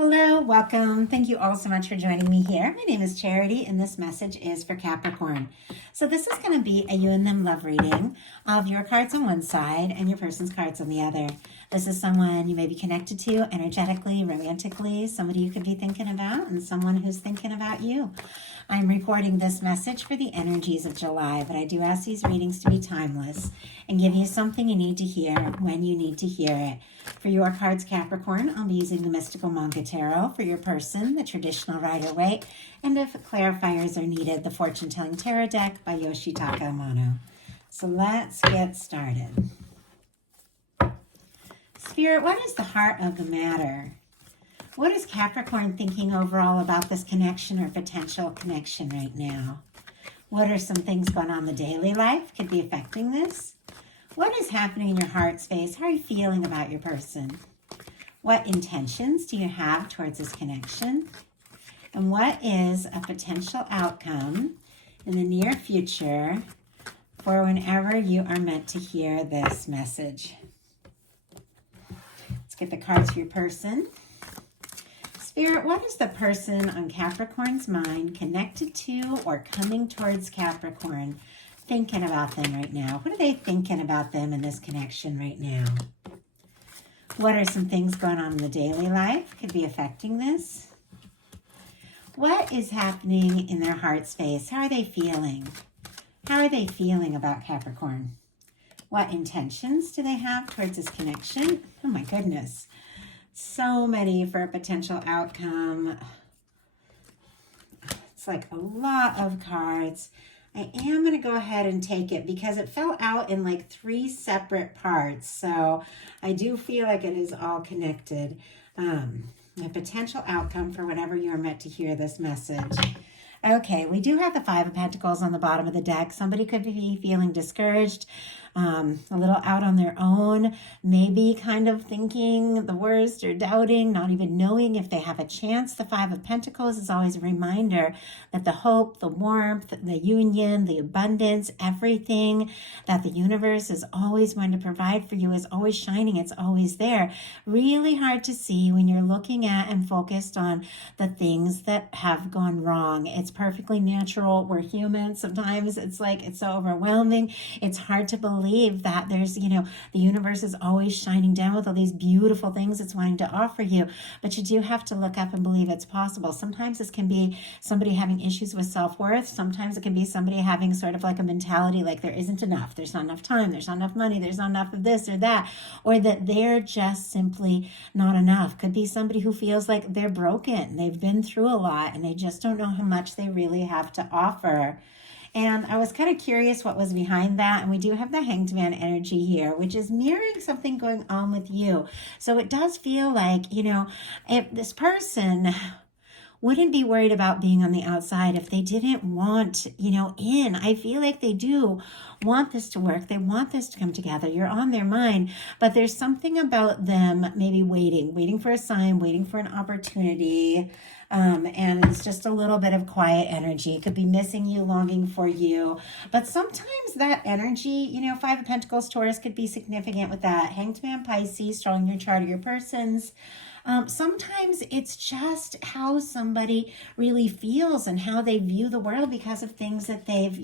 Hello, welcome. Thank you all so much for joining me here. My name is Charity, and this message is for Capricorn. So this is going to be a you and them love reading of your cards on one side and your person's cards on the other. This is someone you may be connected to energetically, romantically, somebody you could be thinking about, and someone who's thinking about you. I'm recording this message for the energies of July, but I do ask these readings to be timeless and give you something you need to hear when you need to hear it. For your cards, Capricorn, I'll be using the Mystical Manga Tarot. For your person, the traditional Rider-Waite. And if clarifiers are needed, the Fortune Telling Tarot deck by Yoshitaka Amano. So let's get started. Spirit, what is the heart of the matter? What is Capricorn thinking overall about this connection or potential connection right now? What are some things going on in the daily life could be affecting this? What is happening in your heart space? How are you feeling about your person? What intentions do you have towards this connection? And what is a potential outcome in the near future for whenever you are meant to hear this message? Let's get the cards for your person. Spirit, what is the person on Capricorn's mind connected to or coming towards Capricorn, thinking about them right now? What are they thinking about them in this connection right now? What are some things going on in the daily life could be affecting this? What is happening in their heart space? How are they feeling? How are they feeling about Capricorn? What intentions do they have towards this connection? Oh my goodness. So many for a potential outcome. It's like a lot of cards. I am going to go ahead and take it because it fell out in like 3 separate parts. So I do feel like it is all connected. A potential outcome for whenever you are meant to hear this message. Okay, we do have the 5 of Pentacles on the bottom of the deck. Somebody could be feeling discouraged, a little out on their own, maybe kind of thinking the worst or doubting, not even knowing if they have a chance. The 5 of Pentacles is always a reminder that the hope, the warmth, the union, the abundance, everything that the universe is always going to provide for you is always shining. It's always there. Really hard to see when you're looking at and focused on the things that have gone wrong. It's perfectly natural. We're human. Sometimes it's like it's so overwhelming. It's hard to believe that there's, the universe is always shining down with all these beautiful things it's wanting to offer you. But you do have to look up and believe it's possible. Sometimes this can be somebody having issues with self-worth. Sometimes it can be somebody having sort of like a mentality like there isn't enough. There's not enough time. There's not enough money. There's not enough of this or that. Or that they're just simply not enough. Could be somebody who feels like they're broken. They've been through a lot and they just don't know how much they really have to offer. And I was kind of curious what was behind that. And we do have the Hanged Man energy here, which is mirroring something going on with you. So it does feel like, if this person wouldn't be worried about being on the outside if they didn't want, in. I feel like they do want this to work. They want this to come together. You're on their mind, but there's something about them maybe waiting for a sign, waiting for an opportunity. And it's just a little bit of quiet energy. It could be missing you, longing for you. But sometimes that energy, 5 of Pentacles, Taurus could be significant with that. Hanged Man, Pisces, strong in your chart of your persons. Sometimes it's just how somebody really feels and how they view the world because of things that they've,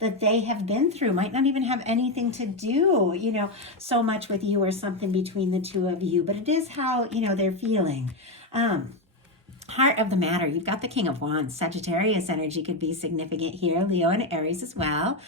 that they have been through. Might not even have anything to do, so much with you or something between the two of you. But it is how, they're feeling. Heart of the matter, you've got the King of Wands. Sagittarius energy could be significant here. Leo and Aries as well.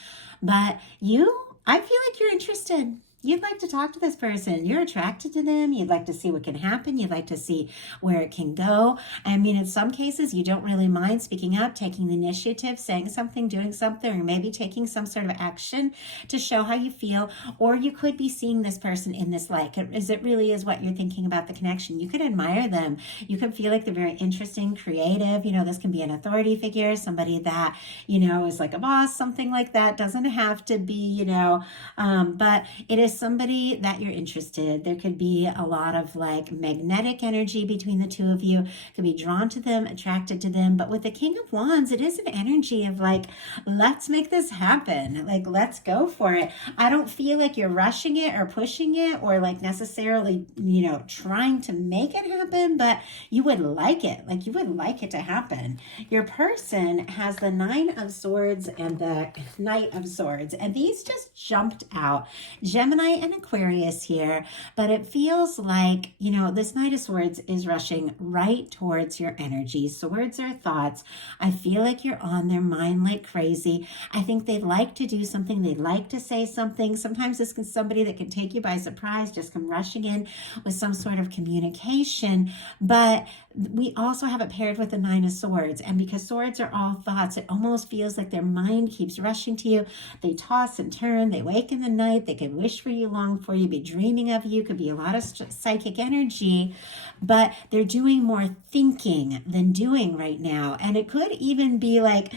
But I feel like you're interested. You'd like to talk to this person. You're attracted to them. You'd like to see what can happen. You'd like to see where it can go. I mean, in some cases, you don't really mind speaking up, taking the initiative, saying something, doing something, or maybe taking some sort of action to show how you feel. Or you could be seeing this person in this light. Is it really is what you're thinking about the connection? You could admire them. You could feel like they're very interesting, creative. This can be an authority figure, somebody that, is like a boss, something like that. Doesn't have to be, but it is is somebody that you're interested. There could be a lot of like magnetic energy between the two of you. Could be drawn to them, attracted to them. But with the King of Wands, it is an energy of like, let's make this happen. Like, let's go for it. I don't feel like you're rushing it or pushing it or like necessarily, trying to make it happen, but you would like it. Like, you would like it to happen. Your person has the Nine of Swords and the Knight of Swords, and these just jumped out. Gemini and Aquarius here, but it feels like, this Knight of Swords is rushing right towards your energy. Swords are thoughts. I feel like you're on their mind like crazy. I think they'd like to do something. They'd like to say something. Sometimes this is somebody that can take you by surprise, just come rushing in with some sort of communication. But we also have it paired with the Nine of Swords. And because swords are all thoughts, it almost feels like their mind keeps rushing to you. They toss and turn. They wake in the night. They could wish for you, long for you, be dreaming of you. Could be a lot of psychic energy, but they're doing more thinking than doing right now. And it could even be like,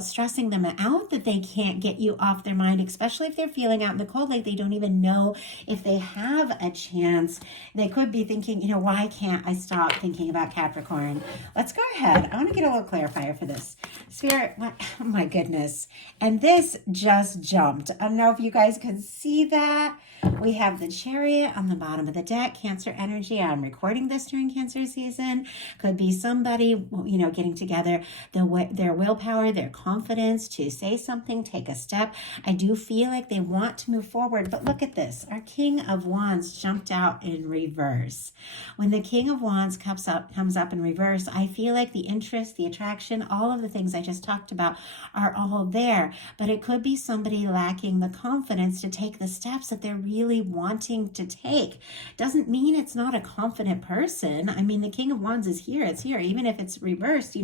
stressing them out that they can't get you off their mind, especially if they're feeling out in the cold, like they don't even know if they have a chance. They could be thinking, why can't I stop thinking about Capricorn? Let's go ahead. I want to get a little clarifier for this. Spirit, oh my goodness. And this just jumped. I don't know if you guys could see that. We have the Chariot on the bottom of the deck, Cancer energy. I'm recording this during Cancer season. Could be somebody, getting together their willpower, their confidence to say something, take a step. I do feel like they want to move forward, but look at this. Our King of Wands jumped out in reverse. When the King of Wands comes up in reverse, I feel like the interest, the attraction, all of the things I just talked about are all there, but it could be somebody lacking the confidence to take the steps that they're really wanting to take. Doesn't mean it's not a confident person. I mean, the King of Wands is here. It's here. Even if it's reversed,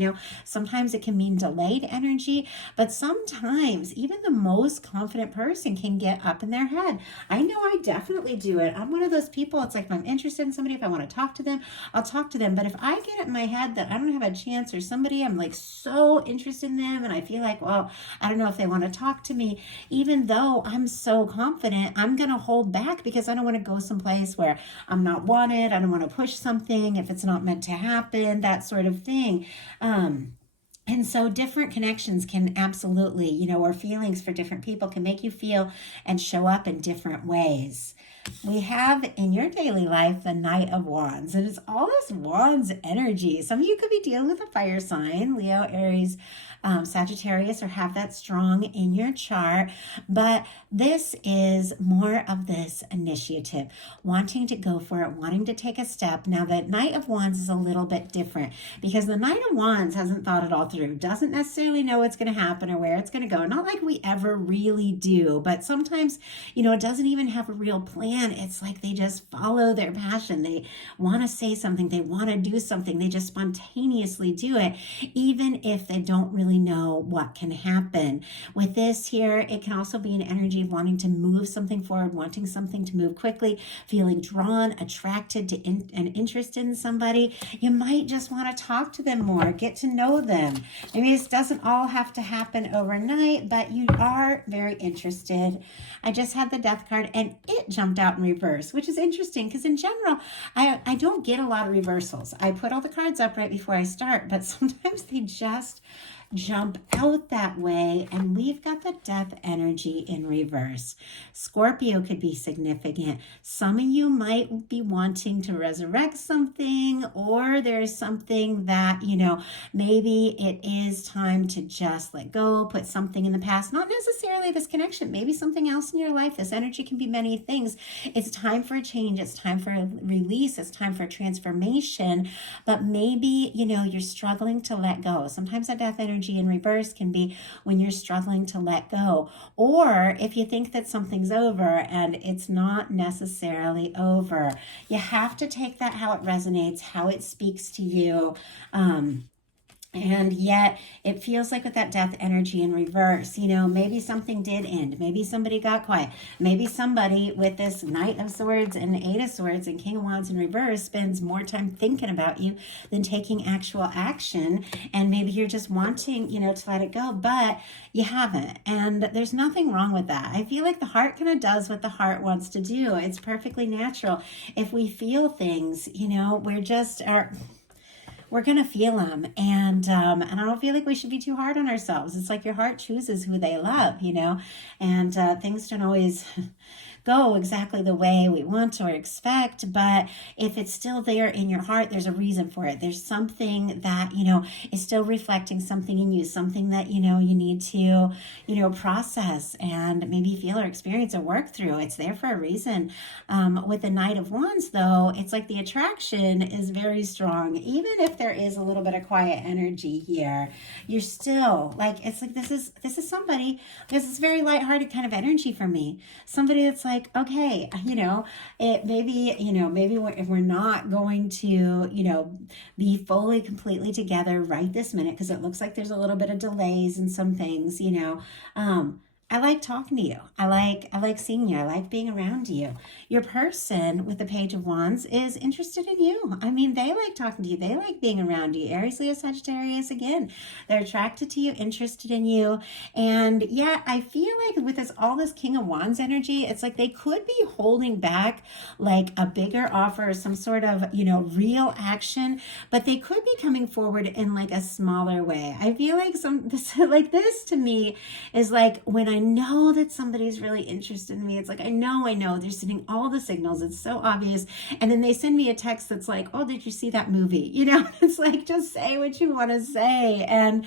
sometimes it can mean delayed energy, but sometimes even the most confident person can get up in their head. I know I definitely do it. I'm one of those people. It's like, if I'm interested in somebody, if I want to talk to them, I'll talk to them. But if I get it in my head that I don't have a chance, or somebody, I'm like so interested in them and I feel like, well, I don't know if they want to talk to me, even though I'm so confident, I'm going to hold back because I don't want to go someplace where I'm not wanted. I don't want to push something if it's not meant to happen, that sort of thing. And so different connections can absolutely, or feelings for different people can make you feel and show up in different ways. We have in your daily life the Knight of Wands, and it's all this Wands energy. Some of you could be dealing with a fire sign, Leo, Aries, Sagittarius, or have that strong in your chart, but this is more of this initiative, wanting to go for it, wanting to take a step. Now, the Knight of Wands is a little bit different because the Knight of Wands hasn't thought it all through, doesn't necessarily know what's going to happen or where it's going to go. Not like we ever really do, but sometimes, it doesn't even have a real plan. It's like they just follow their passion. They want to say something. They want to do something. They just spontaneously do it, even if they don't really know what can happen. With this here, it can also be an energy of wanting to move something forward, wanting something to move quickly, feeling drawn, attracted to and interested in somebody. You might just want to talk to them more, get to know them. Maybe this doesn't all have to happen overnight, but you are very interested. I just had the Death card and it jumped out in reverse, which is interesting because in general, I don't get a lot of reversals. I put all the cards up right before I start, but sometimes they just jump out that way, and we've got the Death energy in reverse. Scorpio could be significant. Some of you might be wanting to resurrect something, or there's something that, maybe it is time to just let go, put something in the past, not necessarily this connection, maybe something else in your life. This energy can be many things. It's time for a change. It's time for a release. It's time for transformation, but maybe, you're struggling to let go. Sometimes that Death energy in reverse can be when you're struggling to let go, or if you think that something's over and it's not necessarily over. You have to take that how it resonates, how it speaks to you. And yet it feels like with that death energy in reverse, maybe something did end. Maybe somebody got quiet. Maybe somebody with this Knight of Swords and Eight of Swords and King of Wands in reverse spends more time thinking about you than taking actual action. And maybe you're just wanting, to let it go, but you haven't. And there's nothing wrong with that. I feel like the heart kind of does what the heart wants to do. It's perfectly natural. If we feel things, we're gonna feel them, and I don't feel like we should be too hard on ourselves. It's like your heart chooses who they love, and things don't always go exactly the way we want or expect, but if it's still there in your heart, there's a reason for it. There's something that, is still reflecting something in you, something that, you need to, process and maybe feel or experience or work through. It's there for a reason. With the Knight of Wands, though, it's like the attraction is very strong. Even if there is a little bit of quiet energy here, you're still like, it's like, this is somebody, this is very lighthearted kind of energy for me. Somebody that's like, okay, maybe if we're not going to, be fully, completely together right this minute, because it looks like there's a little bit of delays in some things, I like talking to you. I like seeing you. I like being around you. Your person with the Page of Wands is interested in you. I mean, they like talking to you. They like being around you. Aries, Leo, Sagittarius, again, they're attracted to you, interested in you. And yeah, I feel like with all this King of Wands energy, it's like they could be holding back like a bigger offer or some sort of, real action, but they could be coming forward in like a smaller way. I feel like this to me is like when I know that somebody's really interested in me. It's like, I know they're sending all the signals. It's so obvious. And then they send me a text that's like, oh, did you see that movie? It's like, just say what you want to say. And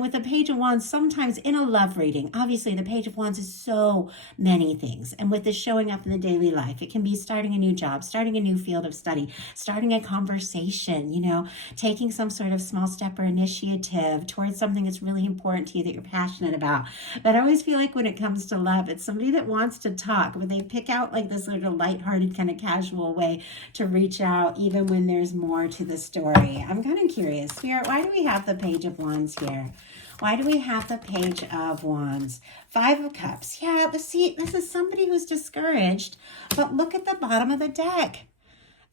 with the Page of Wands, sometimes in a love reading, obviously the Page of Wands is so many things. And with this showing up in the daily life, it can be starting a new job, starting a new field of study, starting a conversation, taking some sort of small step or initiative towards something that's really important to you that you're passionate about. But I always feel like when it comes to love, it's somebody that wants to talk, but they pick out like this little lighthearted kind of casual way to reach out even when there's more to the story. I'm kind of curious, Spirit, why do we have the Page of Wands here? Why do we have the Page of Wands? Five of Cups. Yeah, this is somebody who's discouraged, but look at the bottom of the deck.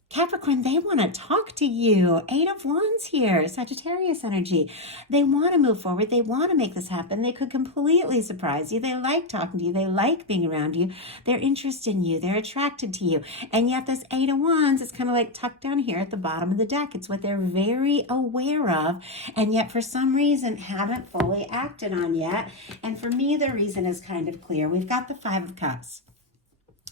Capricorn, they want to talk to you. Eight of Wands here, Sagittarius energy. They want to move forward. They want to make this happen. They could completely surprise you. They like talking to you. They like being around you. They're interested in you. They're attracted to you. And yet this Eight of Wands is kind of like tucked down here at the bottom of the deck. It's what they're very aware of, and yet for some reason haven't fully acted on yet. And for me, the reason is kind of clear. We've got the Five of Cups.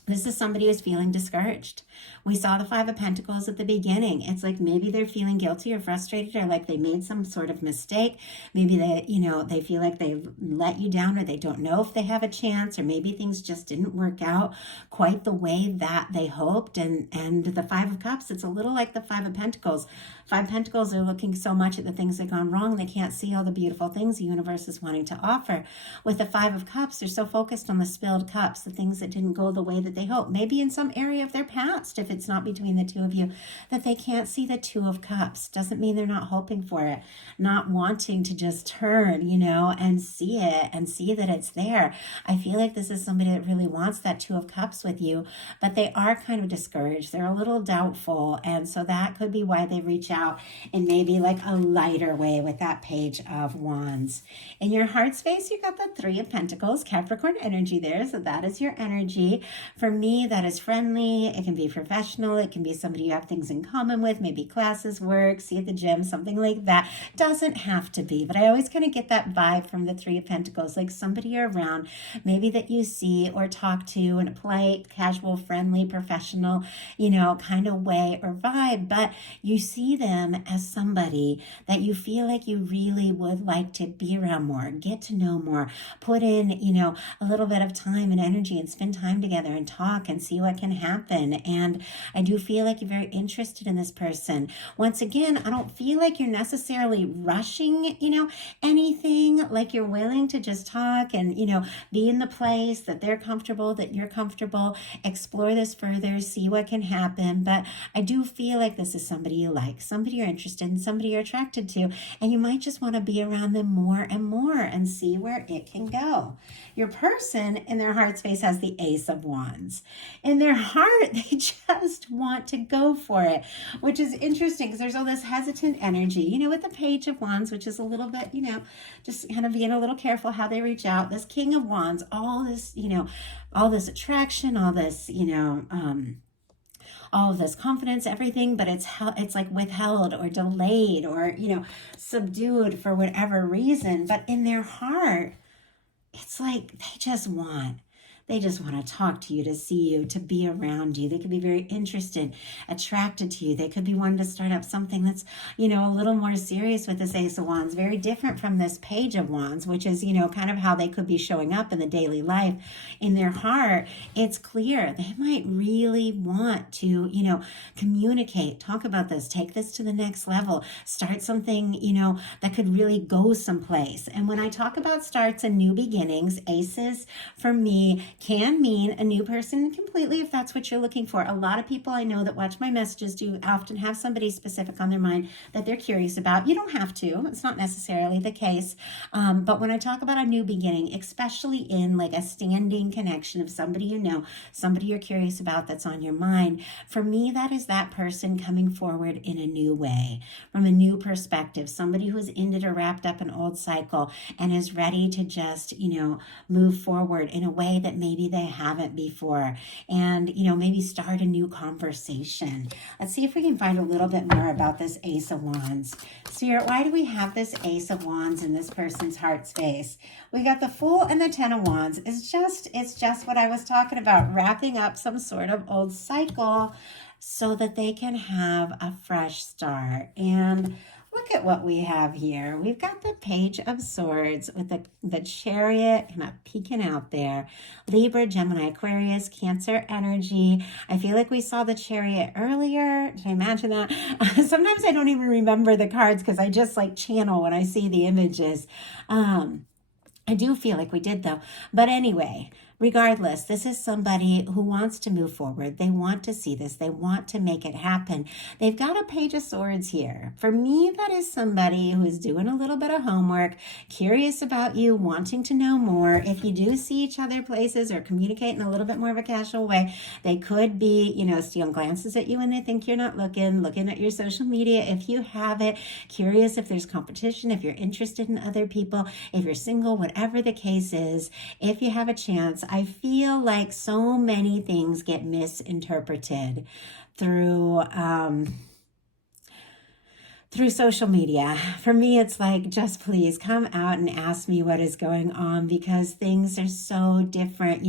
This is somebody who's feeling discouraged. We saw the Five of Pentacles at the beginning. It's like maybe they're feeling guilty or frustrated, or like they made some sort of mistake. Maybe they feel like they've let you down, or they don't know if they have a chance, or maybe things just didn't work out quite the way that they hoped. And the Five of Cups, it's a little like the Five of Pentacles. Five Pentacles are looking so much at the things that have gone wrong, they can't see all the beautiful things the universe is wanting to offer. With the Five of Cups, they're so focused on the spilled cups, the things that didn't go the way that they hoped. Maybe in some area of their past, if it's not between the two of you, that they can't see the Two of Cups. Doesn't mean they're not hoping for it, not wanting to just turn, and see it and see that it's there. I feel like this is somebody that really wants that Two of Cups with you, but they are kind of discouraged. They're a little doubtful. And so that could be why they reach out in maybe like a lighter way with that Page of Wands. In your heart space, you got the Three of Pentacles, Capricorn energy there. So that is your energy. For me, that is friendly. It can be professional. It can be somebody you have things in common with, maybe classes, work, see at the gym, something like that. Doesn't have to be, but I always kind of get that vibe from the Three of Pentacles, like somebody you're around, maybe that you see or talk to in a polite, casual, friendly, professional, kind of way or vibe, but you see them as somebody that you feel like you really would like to be around more, get to know more, put in, a little bit of time and energy and spend time together and and talk and see what can happen. And I do feel like you're very interested in this person. Once again, I don't feel like you're necessarily rushing, anything, like you're willing to just talk and, be in the place that they're comfortable, that you're comfortable, explore this further, see what can happen. But I do feel like this is somebody you like, somebody you're interested in, somebody you're attracted to, and you might just want to be around them more and more and see where it can go. Your person in their heart space has the Ace of Wands. In their heart, they just want to go for it, which is interesting because there's all this hesitant energy, with the Page of Wands, which is a little bit, just kind of being a little careful how they reach out. This King of Wands, all this, all this attraction, all this, all of this confidence, everything, but it's like withheld or delayed or, subdued for whatever reason. But in their heart, it's like they just want to talk to you, to see you, to be around you. They could be very interested, attracted to you. They could be wanting to start up something that's, a little more serious with this Ace of Wands, very different from this Page of Wands, which is, kind of how they could be showing up in the daily life. In their heart, it's clear they might really want to, communicate, talk about this, take this to the next level, start something, that could really go someplace. And when I talk about starts and new beginnings, aces for me can mean a new person completely if that's what you're looking for. A lot of people I know that watch my messages do often have somebody specific on their mind that they're curious about. You don't have to. It's not necessarily the case. But when I talk about a new beginning, especially in like a standing connection of somebody somebody you're curious about that's on your mind, for me, that is that person coming forward in a new way, from a new perspective, somebody who has ended or wrapped up an old cycle and is ready to just, move forward in a way that maybe they haven't before, and maybe start a new conversation. Let's see if we can find a little bit more about this Ace of Wands. Spirit, why do we have this Ace of Wands in this person's heart space? We got the Fool and the Ten of Wands. It's just what I was talking about, wrapping up some sort of old cycle so that they can have a fresh start. And look at what we have here. We've got the Page of Swords with the Chariot kind of peeking out there. Libra, Gemini, Aquarius, Cancer energy. I feel like we saw the Chariot earlier. Did I imagine that? Sometimes I don't even remember the cards because I just like channel when I see the images. I do feel like we did though. But anyway, regardless, this is somebody who wants to move forward. They want to see this. They want to make it happen. They've got a Page of Swords here. For me, that is somebody who is doing a little bit of homework, curious about you, wanting to know more. If you do see each other places or communicate in a little bit more of a casual way, they could be, stealing glances at you when they think you're not looking at your social media if you have it, curious if there's competition, if you're interested in other people, if you're single, whatever the case is. If you have a chance, I feel like so many things get misinterpreted through social media. For me, it's like, just please come out and ask me what is going on, because things are so different,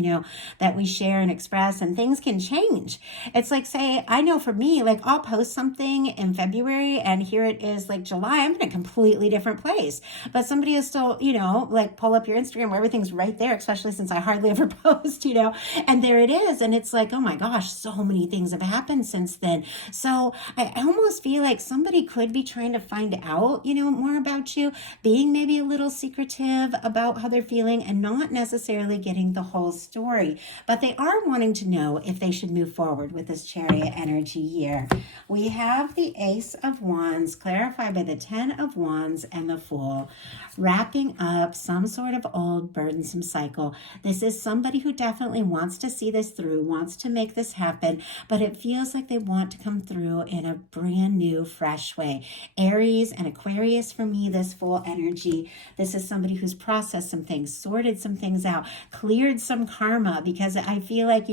that we share and express, and things can change. It's like, say, I know for me, like I'll post something in February and here it is like July, I'm in a completely different place. But somebody is still, like pull up your Instagram where everything's right there, especially since I hardly ever post, and there it is. And it's like, oh my gosh, so many things have happened since then. So I almost feel like somebody could be trying to find out, more about you, being maybe a little secretive about how they're feeling and not necessarily getting the whole story. But they are wanting to know if they should move forward with this Chariot energy here. We have the Ace of Wands clarified by the Ten of Wands and the Fool, wrapping up some sort of old burdensome cycle. This is somebody who definitely wants to see this through, wants to make this happen, but it feels like they want to come through in a brand new, fresh way. Aries and Aquarius for me, this Fool energy. This is somebody who's processed some things, sorted some things out, cleared some karma, because I feel like,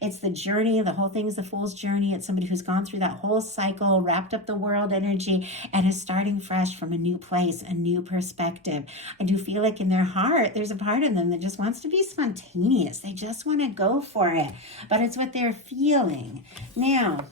it's the journey. The whole thing is the Fool's journey. It's somebody who's gone through that whole cycle, wrapped up the world energy, and is starting fresh from a new place, a new perspective. I do feel like in their heart, there's a part of them that just wants to be spontaneous. They just want to go for it, but it's what they're feeling. Now,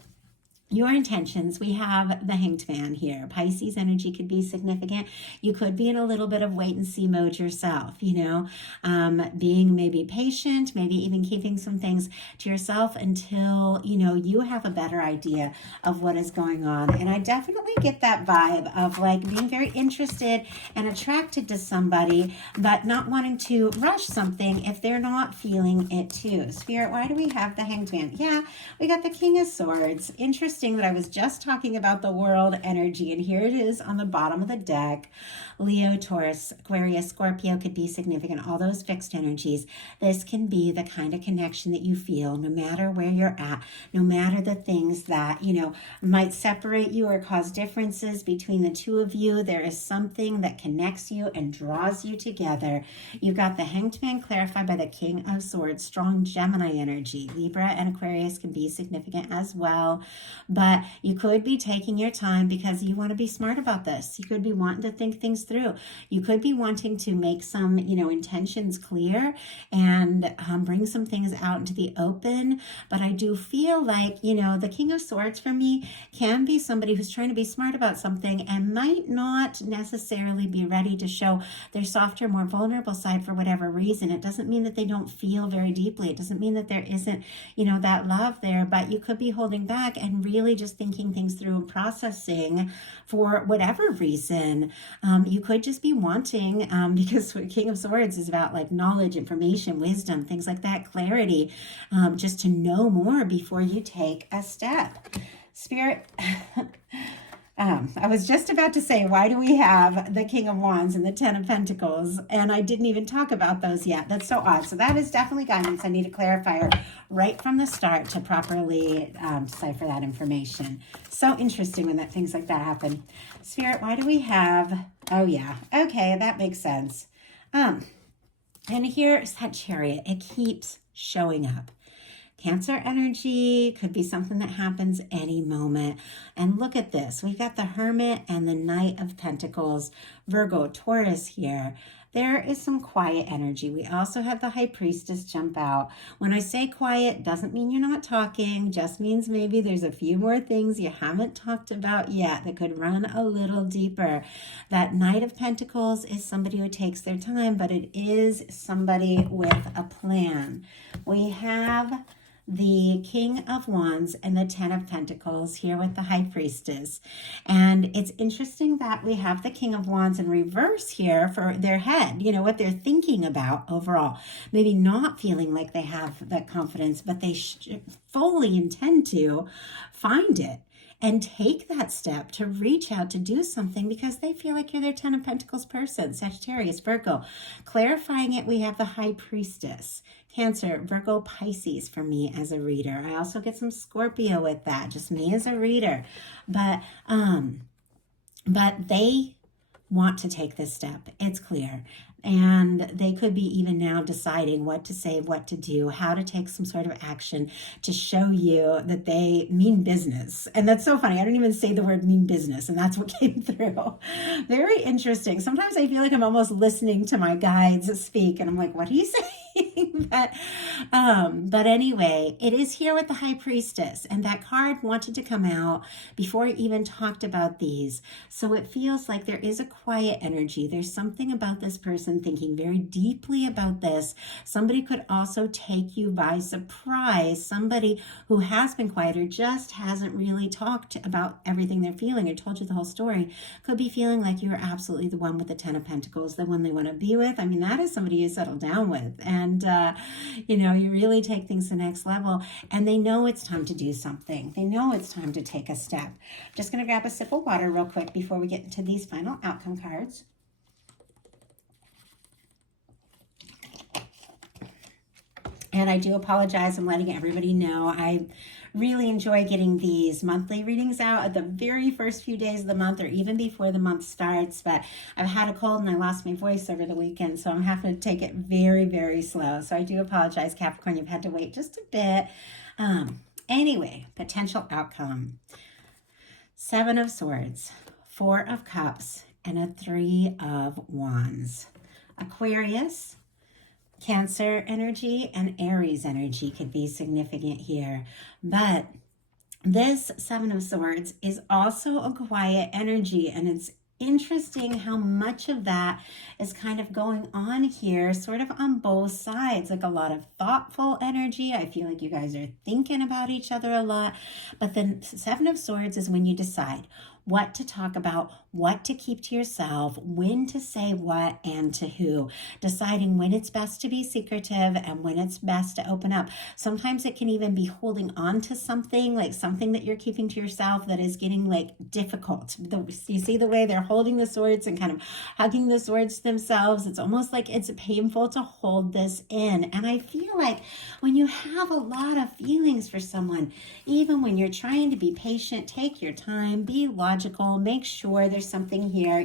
your intentions, we have the Hanged Man here. Pisces energy could be significant. You could be in a little bit of wait and see mode yourself, being maybe patient, maybe even keeping some things to yourself until, you have a better idea of what is going on. And I definitely get that vibe of like being very interested and attracted to somebody, but not wanting to rush something if they're not feeling it too. Spirit, why do we have the Hanged Man? Yeah, we got the King of Swords. Interesting that I was just talking about the world energy, and here it is on the bottom of the deck. Leo, Taurus, Aquarius, Scorpio could be significant, all those fixed energies. This can be the kind of connection that you feel no matter where you're at, no matter the things that, might separate you or cause differences between the two of you. There is something that connects you and draws you together. You've got the Hanged Man clarified by the King of Swords, strong Gemini energy. Libra and Aquarius can be significant as well. But you could be taking your time because you want to be smart about this. You could be wanting to think things through. You could be wanting to make some, intentions clear and bring some things out into the open. But I do feel like, the King of Swords for me can be somebody who's trying to be smart about something and might not necessarily be ready to show their softer, more vulnerable side for whatever reason. It doesn't mean that they don't feel very deeply. It doesn't mean that there isn't, that love there, but you could be holding back and really just thinking things through and processing for whatever reason. You could just be wanting, because King of Swords is about like knowledge, information, wisdom, things like that, clarity, just to know more before you take a step. Spirit, I was just about to say, why do we have the King of Wands and the Ten of Pentacles? And I didn't even talk about those yet. That's so odd. So that is definitely guidance. I need a clarifier right from the start to properly decipher that information. So interesting when things like that happen. Spirit, why do we have, oh yeah, okay, that makes sense. And here's that Chariot. It keeps showing up. Cancer energy could be something that happens any moment. And look at this. We got the Hermit and the Knight of Pentacles, Virgo, Taurus here. There is some quiet energy. We also have the High Priestess jump out. When I say quiet, doesn't mean you're not talking, just means maybe there's a few more things you haven't talked about yet that could run a little deeper. That Knight of Pentacles is somebody who takes their time, but it is somebody with a plan. We have the King of Wands and the Ten of Pentacles here with the High Priestess. And it's interesting that we have the King of Wands in reverse here for their head, what they're thinking about overall. Maybe not feeling like they have that confidence, but they fully intend to find it and take that step to reach out to do something because they feel like you're their Ten of Pentacles person. Sagittarius, Virgo. Clarifying it, we have the High Priestess. Cancer, Virgo, Pisces for me as a reader. I also get some Scorpio with that, just me as a reader. But they want to take this step. It's clear. And they could be even now deciding what to say, what to do, how to take some sort of action to show you that they mean business. And that's so funny. I don't even say the word mean business, and that's what came through. Very interesting. Sometimes I feel like I'm almost listening to my guides speak, and I'm like, what are you saying? But anyway, it is here with the High Priestess, and that card wanted to come out before I even talked about these. So it feels like there is a quiet energy. There's something about this person thinking very deeply about this. Somebody could also take you by surprise. Somebody who has been quiet or just hasn't really talked about everything they're feeling or told you the whole story could be feeling like you're absolutely the one with the Ten of Pentacles, the one they want to be with. I mean, that is somebody you settle down with. And, you really take things to the next level. And they know it's time to do something. They know it's time to take a step. Just going to grab a sip of water real quick before we get into these final outcome cards. And I do apologize. I'm letting everybody know. I really enjoy getting these monthly readings out at the very first few days of the month or even before the month starts. But I've had a cold and I lost my voice over the weekend, so I'm having to take it very, very slow. So I do apologize, Capricorn. You've had to wait just a bit. Anyway, potential outcome. 7 of Swords, 4 of Cups, and a 3 of Wands. Aquarius, Cancer energy and Aries energy could be significant here. But This Seven of Swords is also a quiet energy, and it's interesting how much of that is kind of going on here, sort of on both sides, like a lot of thoughtful energy. I feel like you guys are thinking about each other a lot. But the Seven of Swords is when you decide what to talk about, what to keep to yourself, when to say what and to who, deciding when it's best to be secretive and when it's best to open up. Sometimes it can even be holding on to something, like something that you're keeping to yourself that is getting like difficult. You see the way they're holding the swords and kind of hugging the swords themselves. It's almost like it's painful to hold this in. And I feel like when you have a lot of feelings for someone, even when you're trying to be patient, take your time, be logical, make sure there's something here,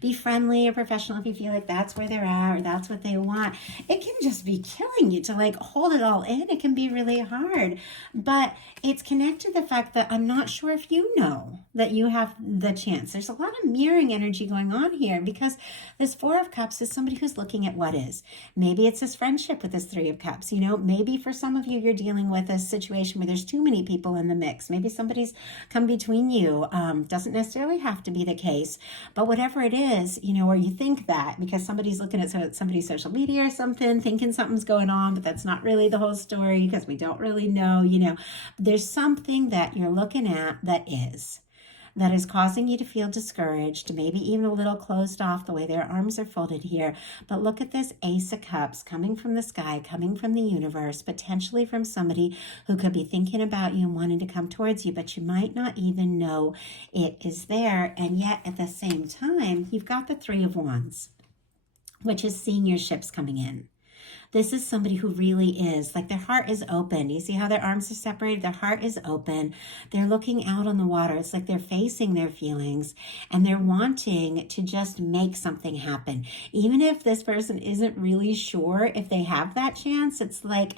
be friendly or professional if you feel like that's where they're at or that's what they want. It can just be killing you to like hold it all in. It can be really hard, but it's connected to the fact that I'm not sure if you know that you have the chance. There's a lot of mirroring energy going on here because this Four of Cups is somebody who's looking at what is. Maybe it's this friendship with this Three of Cups. Maybe for some of you, you're dealing with a situation where there's too many people in the mix. Maybe somebody's come between you. Doesn't necessarily have to be the case, but whatever it is, or you think that because somebody's looking at somebody's social media or something, thinking something's going on, but that's not really the whole story because we don't really know, there's something that you're looking at that is causing you to feel discouraged, maybe even a little closed off the way their arms are folded here. But look at this Ace of Cups coming from the sky, coming from the universe, potentially from somebody who could be thinking about you and wanting to come towards you, but you might not even know it is there. And yet at the same time, you've got the Three of Wands, which is seeing your ships coming in. This is somebody who really is, like their heart is open. You see how their arms are separated? Their heart is open. They're looking out on the water. It's like they're facing their feelings and they're wanting to just make something happen. Even if this person isn't really sure if they have that chance, it's like,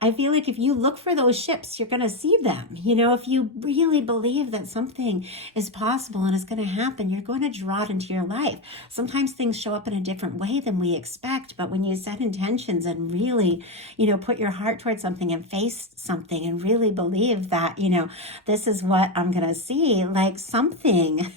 I feel like if you look for those ships, you're going to see them. If you really believe that something is possible and is going to happen, you're going to draw it into your life. Sometimes things show up in a different way than we expect, but when you set intentions and really, put your heart towards something and face something and really believe that, this is what I'm going to see, like something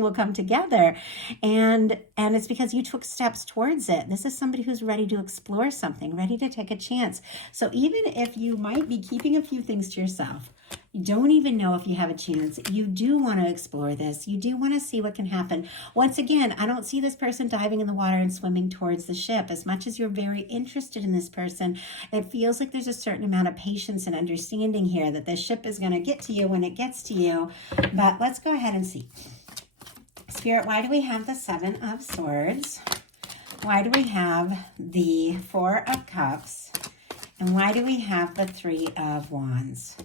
will come together. And it's because you took steps towards it. This is somebody who's ready to explore something, ready to take a chance. So even if you might be keeping a few things to yourself, you don't even know if you have a chance, you do want to explore this. You do want to see what can happen. Once again, I don't see this person diving in the water and swimming towards the ship. As much as you're very interested in this person, it feels like there's a certain amount of patience and understanding here that the ship is going to get to you when it gets to you. But let's go ahead and see. Spirit, why do we have the Seven of Swords? Why do we have the Four of Cups? And why do we have the Three of Wands?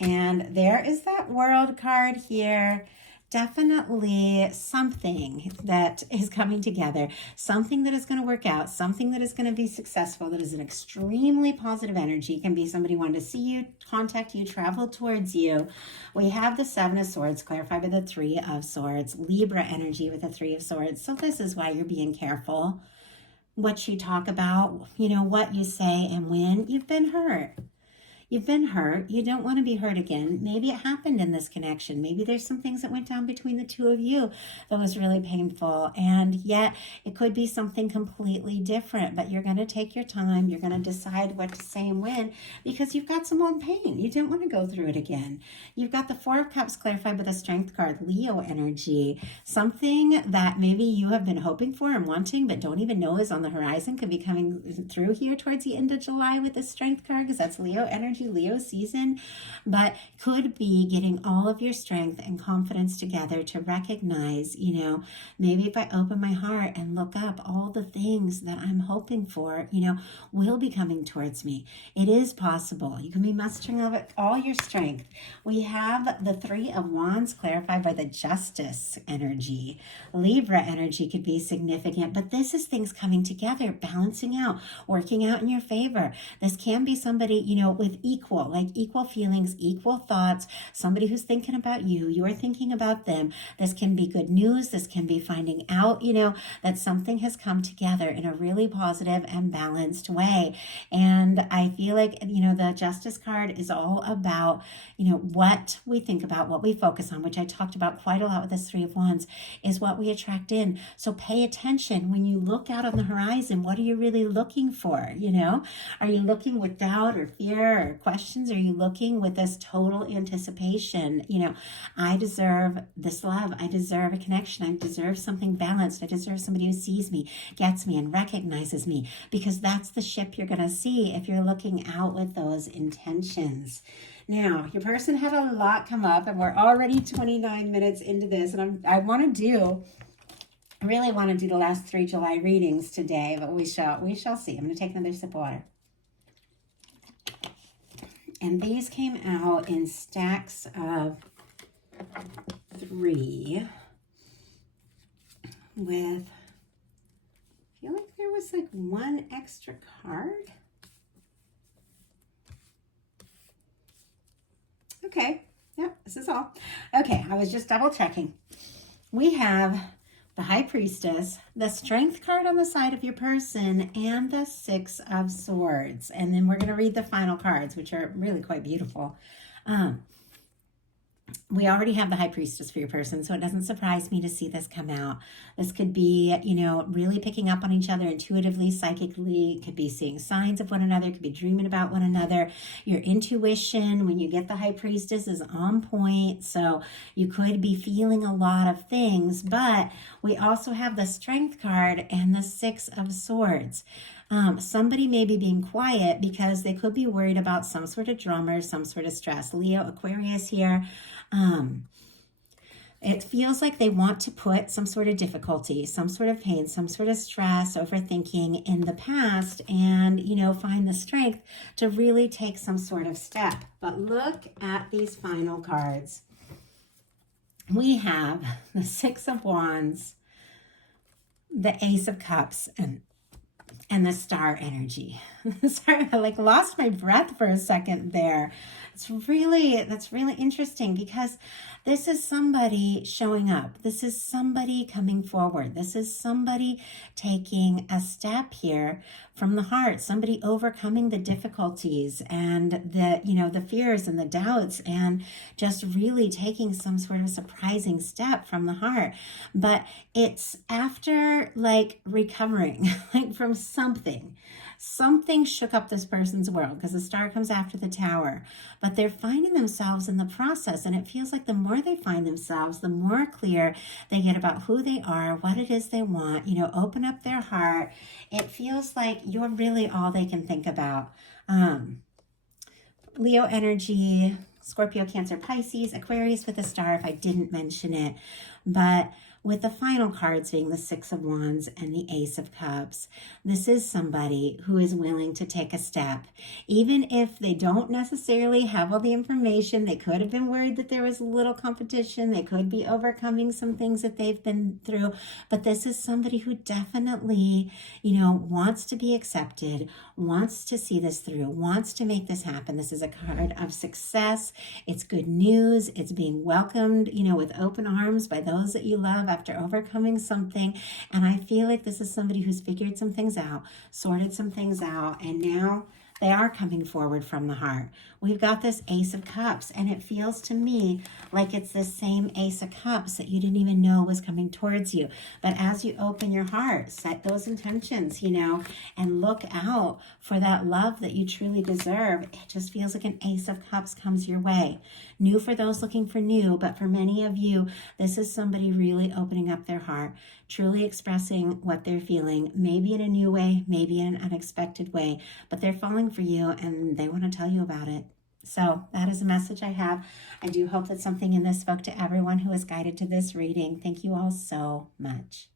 And there is that World card here. Definitely something that is coming together, something that is going to work out, something that is going to be successful, that is an extremely positive energy. It can be somebody wanting to see you, contact you, travel towards you. We have the Seven of Swords clarified by the Three of Swords, Libra energy with the Three of Swords. So this is why you're being careful. What you talk about, what you say and when. You've been hurt. You've been hurt. You don't want to be hurt again. Maybe it happened in this connection. Maybe there's some things that went down between the two of you that was really painful. And yet it could be something completely different. But you're going to take your time. You're going to decide what to say and when because you've got some old pain. You don't want to go through it again. You've got the Four of Cups clarified with a Strength card, Leo energy. Something that maybe you have been hoping for and wanting but don't even know is on the horizon could be coming through here towards the end of July with the Strength card because that's Leo energy. Leo season, but could be getting all of your strength and confidence together to recognize, maybe if I open my heart and look up, all the things that I'm hoping for, will be coming towards me. It is possible. You can be mustering of it all your strength. We have the Three of Wands clarified by the Justice energy. Libra energy could be significant, but this is things coming together, balancing out, working out in your favor. This can be somebody, with equal, like equal feelings, equal thoughts, somebody who's thinking about you, you're thinking about them. This can be good news. This can be finding out, that something has come together in a really positive and balanced way. And I feel like, the Justice card is all about, what we think about, what we focus on, which I talked about quite a lot with this Three of Wands, is what we attract in. So pay attention when you look out on the horizon. What are you really looking for? Are you looking with doubt or fear or questions? Are you looking with this total anticipation? I deserve this love. I deserve a connection. I deserve something balanced. I deserve somebody who sees me, gets me, and recognizes me, because that's the ship you're going to see if you're looking out with those intentions. Now, your person had a lot come up, and we're already 29 minutes into this, and I really want to do the last 3 July readings today, but we shall see. I'm going to take another sip of water. And these came out in stacks of 3 with, I feel like there was like 1 extra card. Okay, yep, this is all. Okay, I was just double checking. We have the High Priestess, the Strength card on the side of your person, and the 6 of Swords. And then we're going to read the final cards, which are really quite beautiful. We already have the High Priestess for your person, so it doesn't surprise me to see this come out. This could be, really picking up on each other intuitively, psychically. It could be seeing signs of one another. It could be dreaming about one another. Your intuition, when you get the High Priestess, is on point, so you could be feeling a lot of things. But we also have the Strength card and the 6 of Swords. Somebody may be being quiet because they could be worried about some sort of drama or some sort of stress. Leo, Aquarius here. It feels like they want to put some sort of difficulty, some sort of pain, some sort of stress, overthinking in the past and, find the strength to really take some sort of step. But look at these final cards. We have the 6 of Wands, the Ace of Cups, and the Star energy. Sorry, I lost my breath for a second there. That's really interesting, because this is somebody showing up. This is somebody coming forward. This is somebody taking a step here from the heart, somebody overcoming the difficulties and the fears and the doubts, and just really taking some sort of surprising step from the heart. But it's after recovering from something. Something shook up this person's world, because the Star comes after the Tower, but they're finding themselves in the process. And it feels like the more they find themselves, the more clear they get about who they are, what it is they want, open up their heart. It feels like you're really all they can think about. Leo energy, Scorpio, Cancer, Pisces, Aquarius with a Star, if I didn't mention it. But with the final cards being the 6 of Wands and the Ace of Cups, this is somebody who is willing to take a step. Even if they don't necessarily have all the information, they could have been worried that there was a little competition. They could be overcoming some things that they've been through. But this is somebody who definitely, wants to be accepted, wants to see this through, wants to make this happen. This is a card of success. It's good news. It's being welcomed, with open arms by those that you love after overcoming something. And I feel like this is somebody who's figured some things out, sorted some things out, and now they are coming forward from the heart. We've got this Ace of Cups, and it feels to me like it's the same Ace of Cups that you didn't even know was coming towards you. But as you open your heart, set those intentions, and look out for that love that you truly deserve. It just feels like an Ace of Cups comes your way. New for those looking for new, but for many of you, this is somebody really opening up their heart, truly expressing what they're feeling, maybe in a new way, maybe in an unexpected way, but they're falling for you and they want to tell you about it. So that is a message I have. I do hope that something in this spoke to everyone who was guided to this reading. Thank you all so much.